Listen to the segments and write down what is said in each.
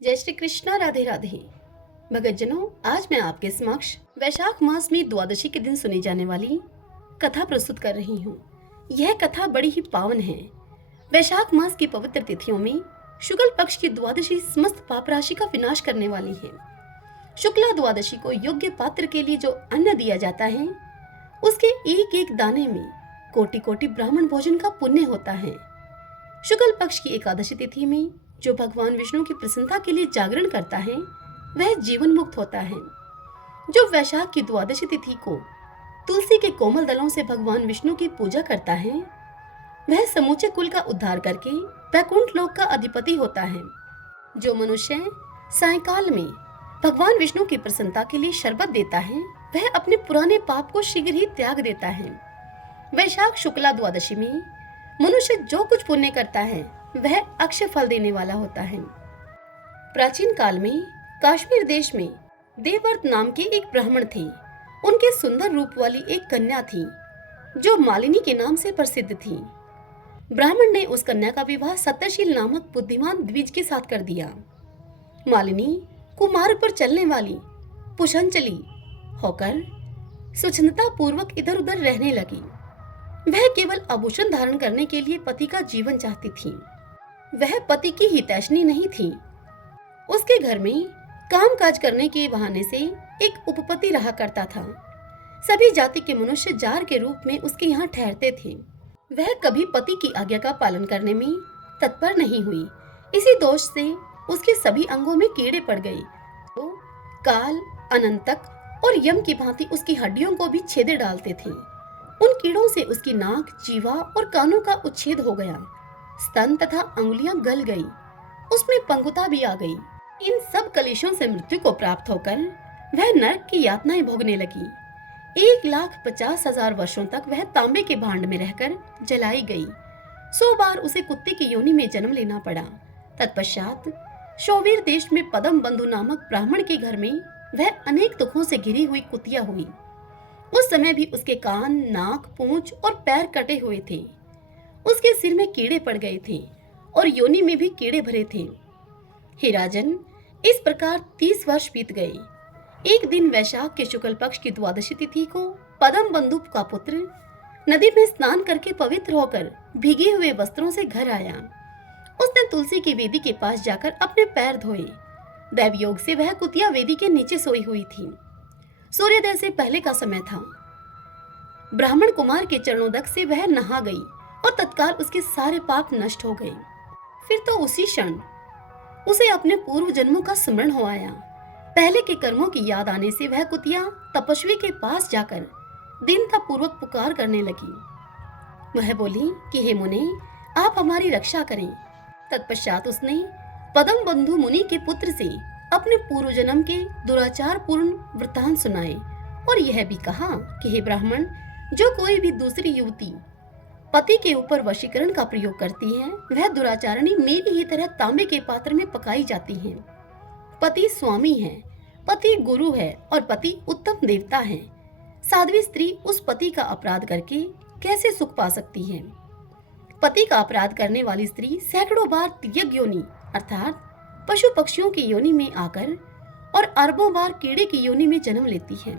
जय श्री कृष्णा। राधे राधे। भगतजनों, आज मैं आपके समक्ष वैशाख मास में द्वादशी के दिन सुनी जाने वाली कथा प्रस्तुत कर रही हूँ। यह कथा बड़ी ही पावन है। वैशाख मास की पवित्र तिथियों में शुक्ल पक्ष की द्वादशी समस्त पाप राशि का विनाश करने वाली है। शुक्ला द्वादशी को योग्य पात्र के लिए जो अन्न दिया जाता है, उसके एक एक दाने में कोटि कोटि ब्राह्मण भोजन का पुण्य होता है। शुक्ल पक्ष की एकादशी तिथि में जो भगवान विष्णु की प्रसन्नता के लिए जागरण करता है, वह जीवन मुक्त होता है। जो वैशाख की द्वादशी तिथि को तुलसी के कोमल दलों से भगवान विष्णु की पूजा करता है, वह समूचे कुल का उद्धार करके वैकुंठ लोक का अधिपति होता है। जो मनुष्य सायंकाल में भगवान विष्णु की प्रसन्नता के लिए शरबत देता है, वह अपने पुराने पाप को शीघ्र ही त्याग देता है। वैशाख शुक्ला द्वादशी में मनुष्य जो कुछ पुण्य करता है, वह अक्षय फल देने वाला होता है। प्राचीन काल में कश्मीर देश में देवव्रत नाम के एक ब्राह्मण थे। उनके सुंदर रूप वाली एक कन्या थी, जो मालिनी के नाम से प्रसिद्ध थी। ब्राह्मण ने उस कन्या का विवाह सत्यशील नामक बुद्धिमान द्विज के साथ कर दिया। मालिनी कुमार पर चलने वाली पुष्पांजलि होकर स्वच्छंदता पूर्वक इधर उधर रहने लगी। वह केवल आभूषण धारण करने के लिए पति का जीवन चाहती थी। वह पति की हितैषणी नहीं थी। उसके घर में काम काज करने के बहाने से एक उपपति रहा करता था। सभी जाति के मनुष्य जार के रूप में उसके यहाँ ठहरते थे। वह कभी पति की आज्ञा का पालन करने में तत्पर नहीं हुई। इसी दोष से उसके सभी अंगों में कीड़े पड़ गए। तो काल, अनंतक और यम की भांति उसकी हड्डियों को भी छेदे डालते थे। उन कीड़ों से उसकी नाक, जीवा और कानों का उच्छेद हो गया। स्तन तथा अंगुलियां गल गई। उसमें पंगुता भी आ गई। इन सब कलेशों से मृत्यु को प्राप्त होकर वह नरक की यातनाएं भोगने लगी। 1,50,000 वर्षों तक वह तांबे के भांड में रहकर जलाई गई। 100 बार उसे कुत्ते की योनि में जन्म लेना पड़ा। तत्पश्चात शौवीर देश में पदम बंधु नामक ब्राह्मण के घर में वह अनेक दुखों से घिरी हुई कुतिया हुई। उस समय भी उसके कान, नाक, पूंछ और पैर कटे हुए थे। उसके सिर में कीड़े पड़ गए थे और योनि में भी कीड़े भरे थे। हे राजन, इस प्रकार 30 वर्ष बीत गए। एक दिन वैशाख के शुक्ल पक्ष की द्वादशी तिथि को पदम बंधु का पुत्र नदी में स्नान करके पवित्र होकर भीगे हुए वस्त्रों से घर आया। उसने तुलसी की वेदी के पास जाकर अपने पैर धोए। दैव योग से वह कुतिया वेदी के नीचे सोई हुई थी। सूर्योदय से पहले का समय था। ब्राह्मण कुमार के चरणोदक से वह नहा गई और तत्काल उसके सारे पाप नष्ट हो गए। फिर तो उसी क्षण उसे अपने पूर्व जन्मों का स्मरण हो आया। पहले के कर्मों की याद आने से वह कुतिया तपस्वी के पास जाकर दीनता पूर्वक पुकार करने लगी। वह बोली कि हे मुने, आप हमारी रक्षा करें। तत्पश्चात उसने पदम बंधु मुनि के पुत्र से अपने पूर्व जन्म के दुराचार पूर्ण वृत्तांत सुनाए और यह भी कहा कि हे ब्राह्मण, जो कोई भी दूसरी युवती पति के ऊपर वशीकरण का प्रयोग करती है, वह दुराचारणी मेरी ही तरह तांबे के पात्र में पकाई जाती है। पति स्वामी है, पति गुरु है और पति उत्तम देवता है। साध्वी स्त्री उस पति का अपराध करके कैसे सुख पा सकती है? पति का अपराध करने वाली स्त्री सैकड़ों बार तिर्यक योनि अर्थात पशु पक्षियों की योनि में आकर और अरबों बार कीड़े की योनि में जन्म लेती है।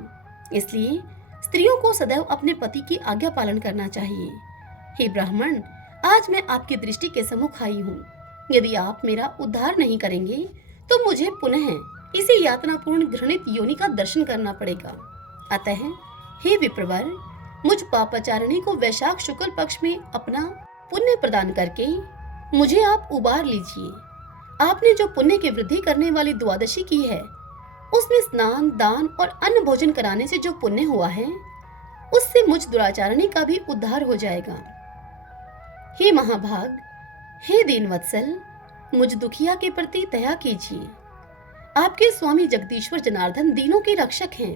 इसलिए स्त्रियों को सदैव अपने पति की आज्ञा पालन करना चाहिए। हे ब्राह्मण, आज मैं आपकी दृष्टि के सम्मुख आई हूँ। यदि आप मेरा उद्धार नहीं करेंगे तो मुझे पुनः इसी यातनापूर्ण घृणित योनि का दर्शन करना पड़ेगा। अतः हे विप्रवर, मुझ पापाचारिणी को वैशाख शुक्ल पक्ष में अपना पुण्य प्रदान करके मुझे आप उबार लीजिए। आपने जो पुण्य की वृद्धि करने वाली द्वादशी की है, उसमें स्नान, दान और अन्न भोजन कराने से जो पुण्य हुआ है, उससे मुझ दुराचारणी का भी उद्धार हो जाएगा। हे महाभाग, हे दीनवत्सल, मुझ दुखिया के प्रति दया कीजिए। आपके स्वामी जगदीश्वर जनार्दन दीनों के रक्षक हैं।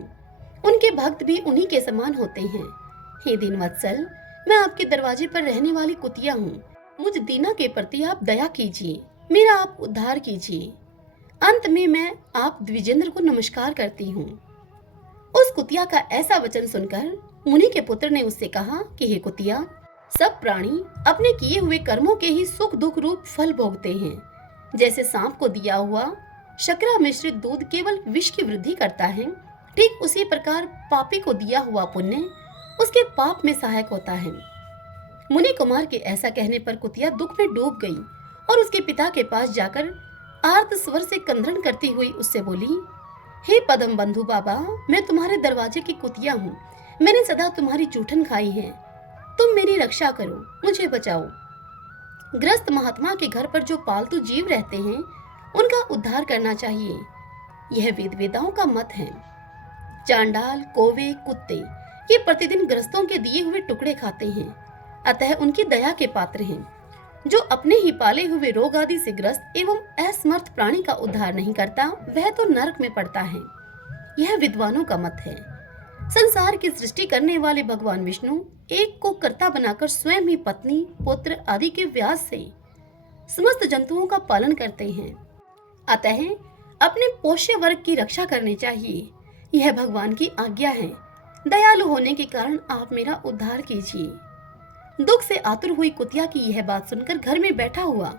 उनके भक्त भी उन्हीं के समान होते हैं। हे दीनवत्सल, मैं आपके दरवाजे पर रहने वाली कुतिया हूँ। मुझ दीना के प्रति आप दया कीजिए, मेरा आप उद्धार कीजिए। अंत में मैं आप द्विजेंद्र को नमस्कार करती हूँ। उस कुतिया का ऐसा वचन सुनकर मुनि के पुत्र ने उससे कहा कि हे कुतिया, सब प्राणी अपने किए हुए कर्मों के ही सुख दुख रूप फल भोगते हैं। जैसे सांप को दिया हुआ शकरा मिश्रित दूध केवल विष की वृद्धि करता है, ठीक उसी प्रकार पापी को दिया हुआ पुण्य उसके पाप में सहायक होता है। मुनि कुमार के ऐसा कहने पर कुतिया दुख में डूब गई और उसके पिता के पास जाकर आर्त स्वर से कंदन करती हुई उससे बोली, हे पदम बंधु बाबा, मैं तुम्हारे दरवाजे की कुतिया हूँ। मैंने सदा तुम्हारी जूठन खाई है। तुम मेरी रक्षा करो, मुझे बचाओ। ग्रस्त महात्मा के घर पर जो पालतू जीव रहते हैं उनका उद्धार करना चाहिए, यह वेद वेदाओं का मत है। चांडाल, कौवे, कुत्ते ये प्रतिदिन ग्रस्तों के दिए हुए टुकड़े खाते हैं, अतः उनकी दया के पात्र हैं। जो अपने ही पाले हुए रोग आदि से ग्रस्त एवं असमर्थ प्राणी का उद्धार नहीं करता, वह तो नरक में पड़ता है। यह विद्वानों का मत है। संसार की सृष्टि करने वाले भगवान विष्णु एक को कर्ता बनाकर स्वयं ही पत्नी, पुत्र आदि के व्यास से समस्त जंतुओं का पालन करते हैं। अतः अपने पोष्य वर्ग की रक्षा करनी चाहिए, यह भगवान की आज्ञा है। दयालु होने के कारण आप मेरा उद्धार कीजिए। दुख से आतुर हुई कुतिया की यह बात सुनकर घर में बैठा हुआ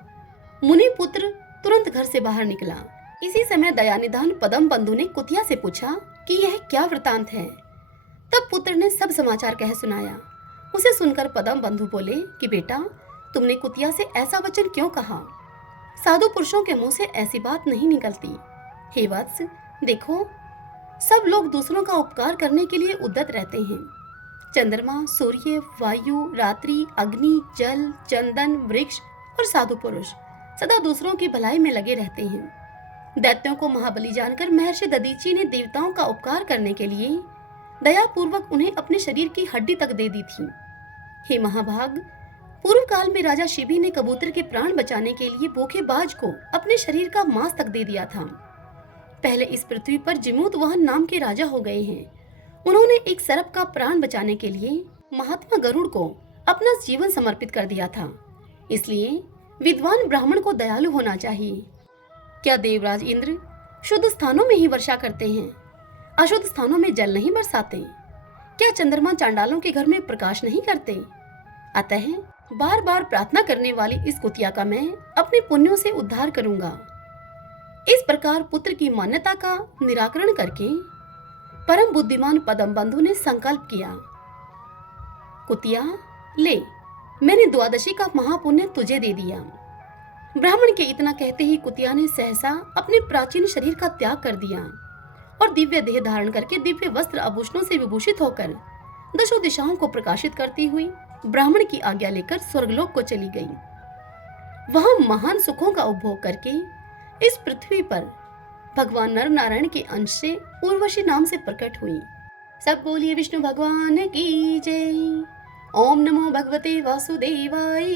मुनि पुत्र तुरंत घर से बाहर निकला। इसी समय दयानिधान पदम बंधु ने कुतिया से पूछा कि यह क्या वृतांत है। तब पुत्र ने सब समाचार कह सुनाया। उसे सुनकर पदम बंधु बोले कि बेटा, तुमने कुतिया से ऐसा वचन क्यों कहा? साधु पुरुषों के मुंह से ऐसी बात नहीं निकलती। हे वत्स, देखो, सब लोग दूसरों का उपकार करने के लिए उद्यत रहते हैं। चंद्रमा, सूर्य, वायु, रात्रि, अग्नि, जल, चंदन, वृक्ष और साधु पुरुष सदा दूसरों की भलाई में लगे रहते हैं। दैत्यों को महाबली जानकर महर्षि दधीची ने देवताओं का उपकार करने के लिए दया पूर्वक उन्हें अपने शरीर की हड्डी तक दे दी थी। हे महाभाग, पूर्व काल में राजा शिबी ने कबूतर के प्राण बचाने के लिए भूखे बाज को अपने शरीर का मांस तक दे दिया था। पहले इस पृथ्वी पर जिमूतवाहन नाम के राजा हो गए हैं। उन्होंने एक सर्प का प्राण बचाने के लिए महात्मा गरुड़ को अपना जीवन समर्पित कर दिया था। इसलिए विद्वान ब्राह्मण को दयालु होना चाहिए। क्या देवराज इंद्र शुद्ध स्थानों में ही वर्षा करते हैं, अशुद्ध स्थानों में जल नहीं बरसाते? क्या चंद्रमा चांडालों के घर में प्रकाश नहीं करते? अतः बार बार प्रार्थना करने वाली इस कुतिया का मैं अपने पुण्यों से उद्धार करूंगा। इस प्रकार पुत्र की मान्यता का निराकरण करके परम बुद्धिमान पदम बंधु ने संकल्प किया, कुतिया ले, मैंने द्वादशी का महापुण्य तुझे दे दिया। ब्राह्मण के इतना कहते ही कुतिया ने सहसा अपने प्राचीन शरीर का त्याग कर दिया और दिव्य देह धारण करके दिव्य वस्त्र आभूषणों से विभूषित होकर दशों दिशाओं को प्रकाशित करती हुई ब्राह्मण की आज्ञा लेकर स्वर्गलोक को चली गई। वहां महान सुखों का उपभोग करके इस पृथ्वी पर भगवान नर नारायण के अंश से उर्वशी नाम से प्रकट हुई। सब बोलिए विष्णु भगवान की जय। ओम नमो भगवते वासुदेवाय।